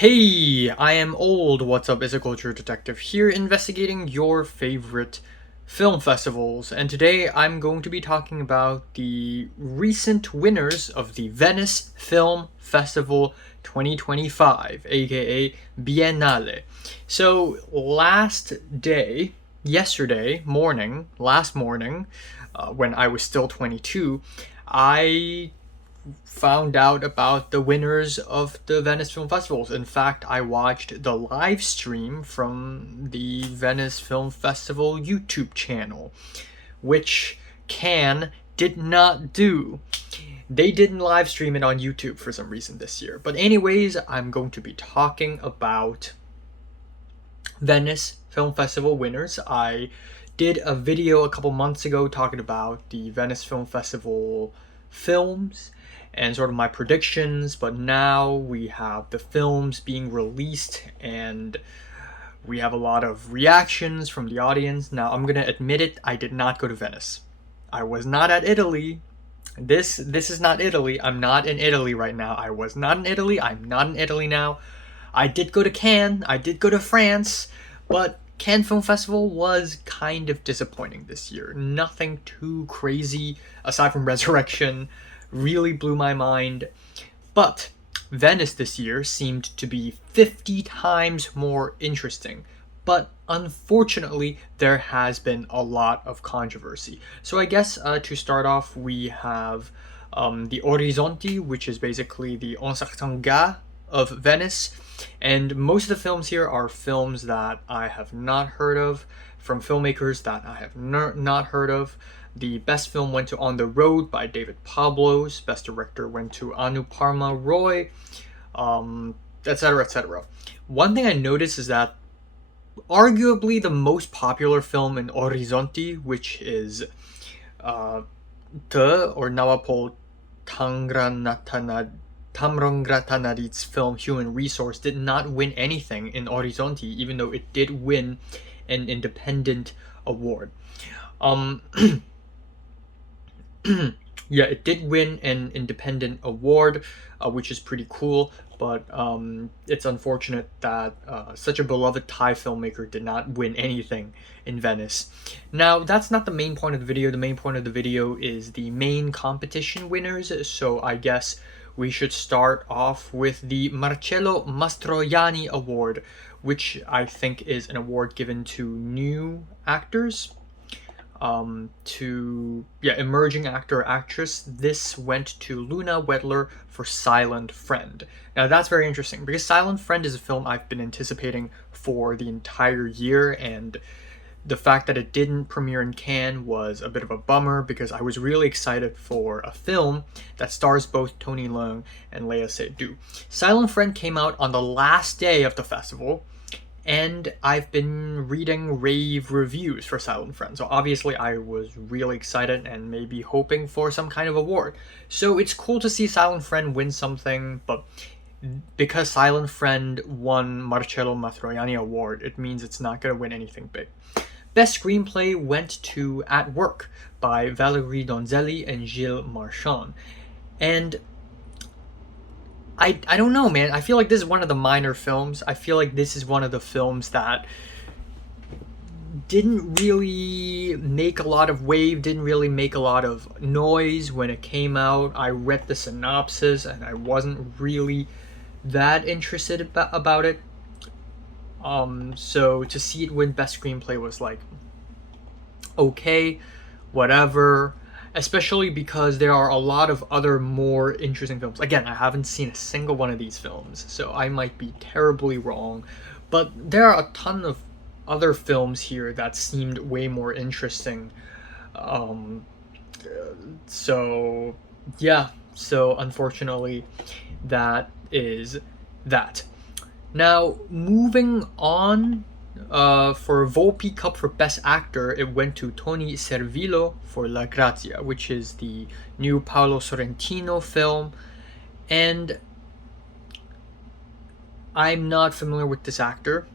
Hey, I am old. What's up? Is a culture detective here investigating your favorite film festivals. And today I'm going to be talking about the recent winners of the Venice Film Festival 2025, aka Biennale. So, last morning, when I was still 22, I found out about the winners of the Venice Film Festivals. In fact, I watched the live stream from the Venice Film Festival YouTube channel, which Cannes did not do. They didn't live stream it on YouTube for some reason this year. But anyways, I'm going to be talking about Venice Film Festival winners. I did a video a couple months ago talking about the Venice Film Festival films and sort of my predictions, but now we have the films being released and we have a lot of reactions from the audience. Now, I'm gonna admit it, I did not go to Venice. I was not at Italy. This is not Italy. I'm not in Italy right now. I was not in Italy. I'm not in Italy now. I did go to Cannes. I did go to France, but Cannes Film Festival was kind of disappointing this year. Nothing too crazy aside from Resurrection really blew my mind. But Venice this year seemed to be 50 times more interesting. But unfortunately, there has been a lot of controversy. So I guess to start off, we have the Orizzonti, which is basically the Un certain gars of Venice. And most of the films here are films that I have not heard of, from filmmakers that I have not heard of. The best film went to On the Road by David Pablos. Best director went to Anuparma Roy, etc., etc. One thing I noticed is that arguably the most popular film in Orizzonti, which is Te or Nawapol Tamrongratanadit's film Human Resource did not win anything in Orizzonti, even though it did win an independent award. Yeah, it did win an independent award, which is pretty cool, but it's unfortunate that such a beloved Thai filmmaker did not win anything in Venice. Now, that's not the main point of the video. The main point of the video is the main competition winners, so I guess we should start off with the Marcello Mastroianni Award, which I think is an award given to new actors. Emerging actor or actress. This went to Luna Wedler for Silent Friend. Now that's very interesting because Silent Friend is a film I've been anticipating for the entire year, and the fact that it didn't premiere in Cannes was a bit of a bummer because I was really excited for a film that stars both Tony Leung and Léa Seydoux. Silent Friend came out on the last day of the festival, and I've been reading rave reviews for Silent Friend. So obviously I was really excited and maybe hoping for some kind of award. So it's cool to see Silent Friend win something, but because Silent Friend won Marcello Mastroianni Award, it means it's not going to win anything big. Best screenplay went to At Work by Valérie Donzelli and Gilles Marchand. And I don't know, man. I feel like this is one of the minor films. I feel like this is one of the films that didn't really make a lot of wave, didn't really make a lot of noise when it came out. I read the synopsis and I wasn't really that interested about it. So to see it win Best Screenplay was like, okay, whatever. Especially because there are a lot of other more interesting films. Again, I haven't seen a single one of these films, so I might be terribly wrong. But there are a ton of other films here that seemed way more interesting. So, yeah. So, unfortunately, that is that. Now, moving on, for Volpi Cup for Best Actor, it went to Tony Servillo for La Grazia, which is the new Paolo Sorrentino film. And I'm not familiar with this actor.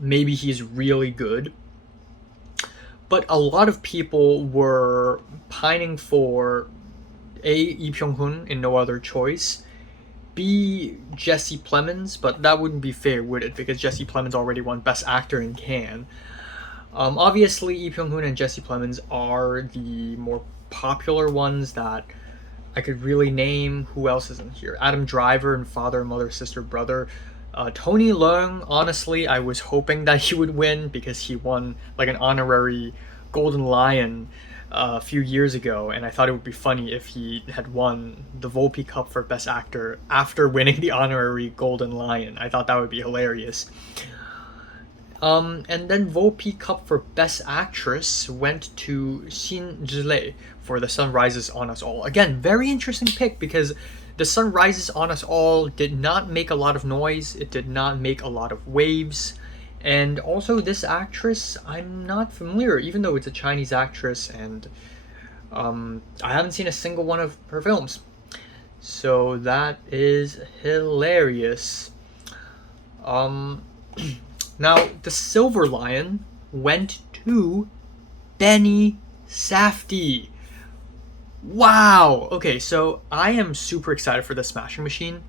Maybe he's really good. But a lot of people were pining for Lee Byung-hun in No Other Choice, be Jesse Plemons, but that wouldn't be fair, would it? Because Jesse Plemons already won Best Actor in Cannes. Obviously, Lee Byung-hun and Jesse Plemons are the more popular ones that I could really name. Who else isn't here? Adam Driver and Father, Mother, Sister, Brother. Tony Leung, honestly, I was hoping that he would win because he won like an honorary Golden Lion a few years ago, and I thought it would be funny if he had won the Volpe Cup for Best Actor after winning the honorary Golden Lion. I thought that would be hilarious. And then Volpe Cup for Best Actress went to Xin Zhile for The Sun Rises on Us All. Again, very interesting pick because The Sun Rises on Us All did not make a lot of noise. It did not make a lot of waves. And also this actress, I'm not familiar, even though it's a Chinese actress, and I haven't seen a single one of her films. So that is hilarious. Now, the Silver Lion went to Benny Safdie. Wow! Okay, so I am super excited for the Smashing Machine.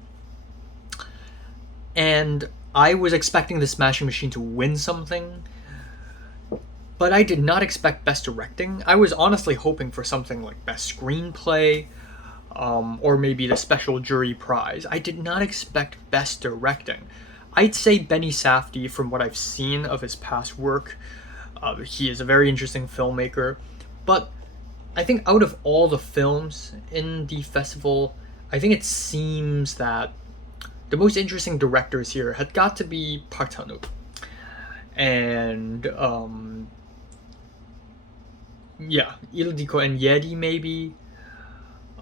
And I was expecting the Smashing Machine to win something, but I did not expect Best Directing. I was honestly hoping for something like Best Screenplay, or maybe the Special Jury Prize. I did not expect Best Directing. I'd say Benny Safdie, from what I've seen of his past work, he is a very interesting filmmaker, but I think out of all the films in the festival, I think it seems that the most interesting directors here had got to be Park Chan-Wook. And, Ildiko and Yedi maybe.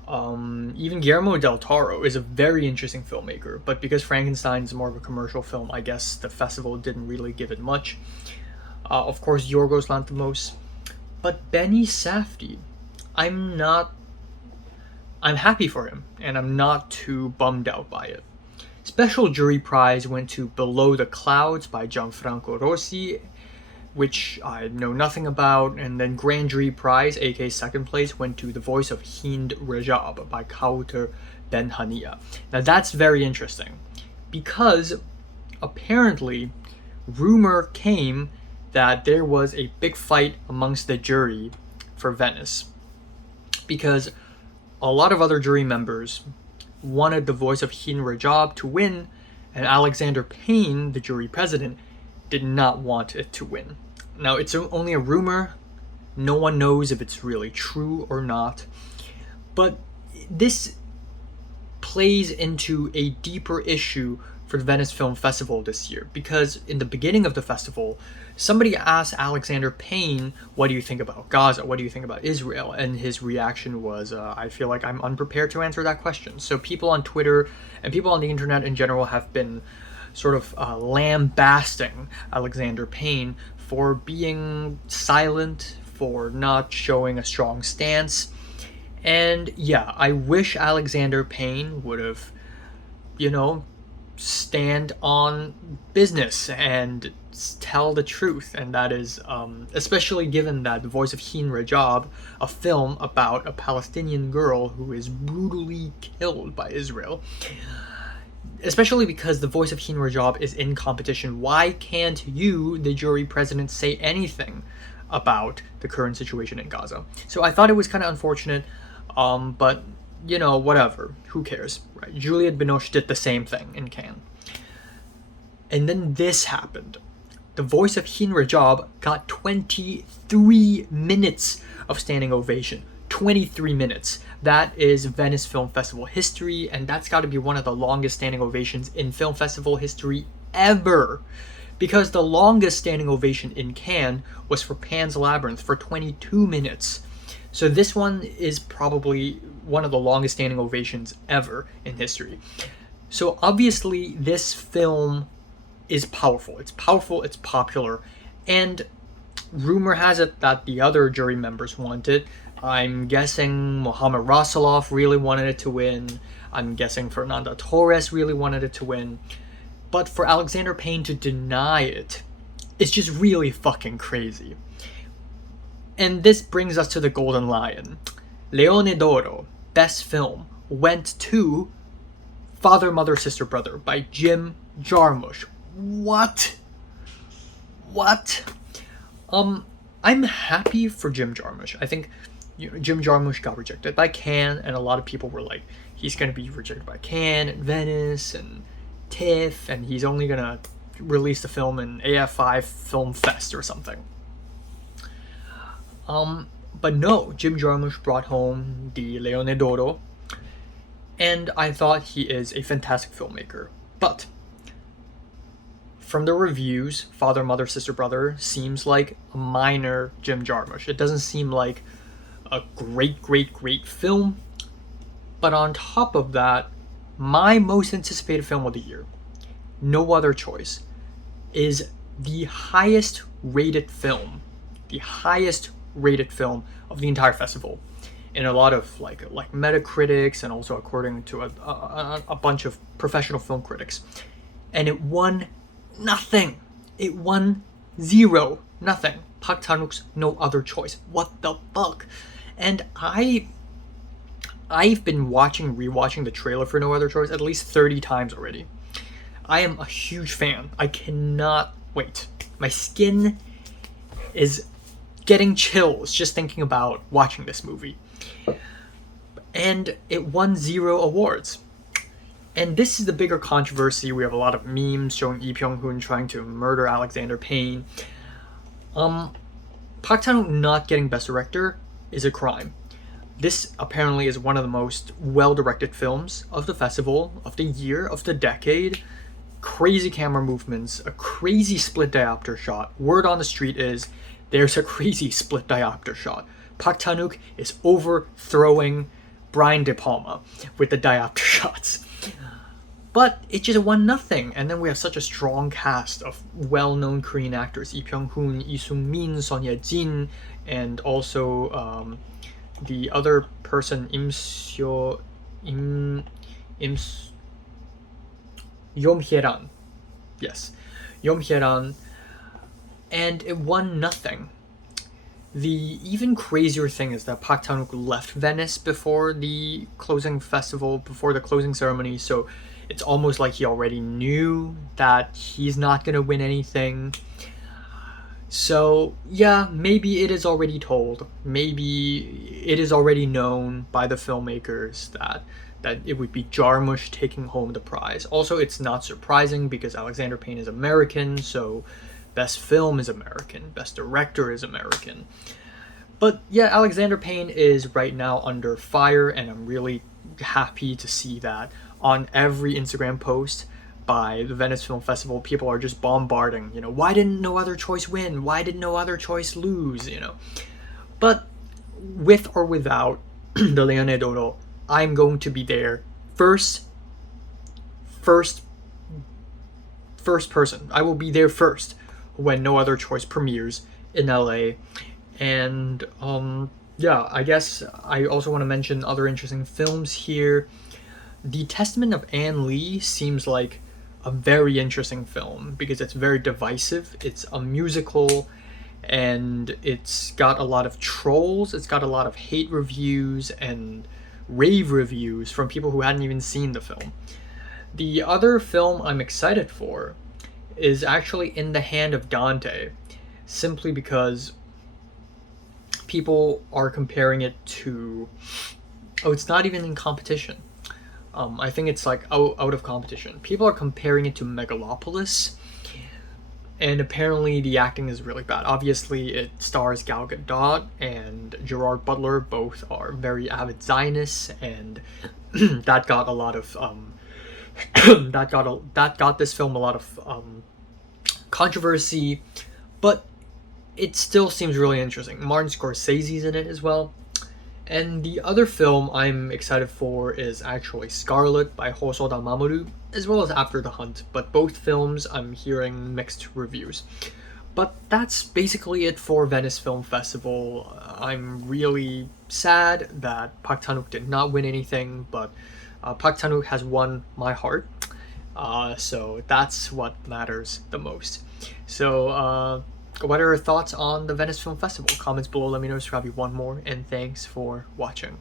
Even Guillermo del Toro is a very interesting filmmaker, but because Frankenstein is more of a commercial film, I guess the festival didn't really give it much. Of course, Yorgos Lanthimos. But Benny Safdie, I'm happy for him, and I'm not too bummed out by it. Special Jury Prize went to Below the Clouds by Gianfranco Rossi, which I know nothing about, and then Grand Jury Prize, aka second place, went to The Voice of Hind Rajab by Kauter Ben Hania. Now that's very interesting, because apparently rumor came that there was a big fight amongst the jury for Venice, because a lot of other jury members wanted The Voice of Hind Rajab to win, and Alexander Payne, the jury president, did not want it to win. Now, it's only a rumor. No one knows if it's really true or not. But this plays into a deeper issue for the Venice Film Festival this year, because in the beginning of the festival, somebody asked Alexander Payne, what do you think about Gaza? What do you think about Israel? And his reaction was, I feel like I'm unprepared to answer that question. So people on Twitter and people on the internet in general have been sort of lambasting Alexander Payne for being silent, for not showing a strong stance. And yeah, I wish Alexander Payne would have, stand on business and tell the truth, and that is especially given that The Voice of Hind Rajab, a film about a Palestinian girl who is brutally killed by Israel, especially because The Voice of Hind Rajab is in competition. Why can't you, the jury president, say anything about the current situation in Gaza? So I thought it was kind of unfortunate, but whatever, who cares, right? Juliette Binoche did the same thing in Cannes. And then this happened. The Voice of Hind Rajab got 23 minutes of standing ovation. 23 minutes. That is Venice Film Festival history, and that's got to be one of the longest standing ovations in film festival history ever. Because the longest standing ovation in Cannes was for Pan's Labyrinth for 22 minutes. So this one is probably one of the longest standing ovations ever in history. So obviously this film is powerful. It's powerful, it's popular, and rumor has it that the other jury members want it. I'm guessing Mohamed Rasoloff really wanted it to win. I'm guessing Fernanda Torres really wanted it to win. But for Alexander Payne to deny it, it's just really fucking crazy. And this brings us to the Golden Lion. Leone d'Oro, Best Film, went to Father, Mother, Sister, Brother by Jim Jarmusch. What? I'm happy for Jim Jarmusch. I think Jim Jarmusch got rejected by Cannes, and a lot of people were like, he's going to be rejected by Cannes and Venice and TIFF, and he's only going to release the film in AF5 Film Fest or something. But no, Jim Jarmusch brought home the Leone d'Oro, and I thought he is a fantastic filmmaker. But from the reviews, Father, Mother, Sister, Brother seems like a minor Jim Jarmusch. It doesn't seem like a great film. But on top of that, my most anticipated film of the year, No Other Choice, is the highest rated film of the entire festival in a lot of like Metacritics, and also according to a bunch of professional film critics. And it won nothing. It won nothing. Park Chan-wook's No Other Choice. What the fuck? And I've been rewatching the trailer for No Other Choice at least 30 times already. I am a huge fan. I cannot wait. My skin is getting chills just thinking about watching this movie. And it won 0 awards. And this is the bigger controversy. We have a lot of memes showing Lee Byung-hun trying to murder Alexander Payne. Park Chan-wook not getting Best Director is a crime. This apparently is one of the most well-directed films of the festival, of the year, of the decade. Crazy camera movements, a crazy split diopter shot. Word on the street is there's a crazy split diopter shot. Park Chan-wook is overthrowing Brian De Palma with the diopter shots. But it just won nothing. And then we have such a strong cast of well-known Korean actors. Lee Byung-hun, Lee Sung-min, Son Ye-jin, and also the other person, Yom Hye-ran. Yes, Yom Hye-ran. And it won nothing. The even crazier thing is that Park Chan-wook left Venice before the closing ceremony, so it's almost like he already knew that he's not going to win anything. So, yeah, maybe it is already told. Maybe it is already known by the filmmakers that it would be Jarmusch taking home the prize. Also, it's not surprising because Alexander Payne is American, so Best Film is American, Best Director is American. But yeah, Alexander Payne is right now under fire, and I'm really happy to see that on every Instagram post by the Venice Film Festival. People are just bombarding, why didn't No Other Choice win? Why did No Other Choice lose? But with or without the Leone d'Oro, I'm going to be there first person. I will be there first when No Other Choice premieres in LA. And yeah, I guess I also want to mention other interesting films here. The Testament of Anne Lee seems like a very interesting film because it's very divisive. It's a musical, and it's got a lot of trolls. It's got a lot of hate reviews and rave reviews from people who hadn't even seen the film. The other film I'm excited for is actually In the Hand of Dante, simply because people are comparing it to... Oh, it's not even in competition. I think it's like out of competition. People are comparing it to Megalopolis, and apparently the acting is really bad. Obviously, it stars Gal Gadot and Gerard Butler. Both are very avid Zionists, and that got a lot of that got this film a lot of controversy, but it still seems really interesting. Martin Scorsese's in it as well. And the other film I'm excited for is actually Scarlet by Hosoda Mamoru, as well as After the Hunt, but both films I'm hearing mixed reviews. But that's basically it for Venice Film Festival. I'm really sad that Park Chan-wook did not win anything, but Park Chan-wook has won my heart. So that's what matters the most. So what are your thoughts on the Venice Film Festival? Comments below, let me know, subscribe if you want more, and thanks for watching.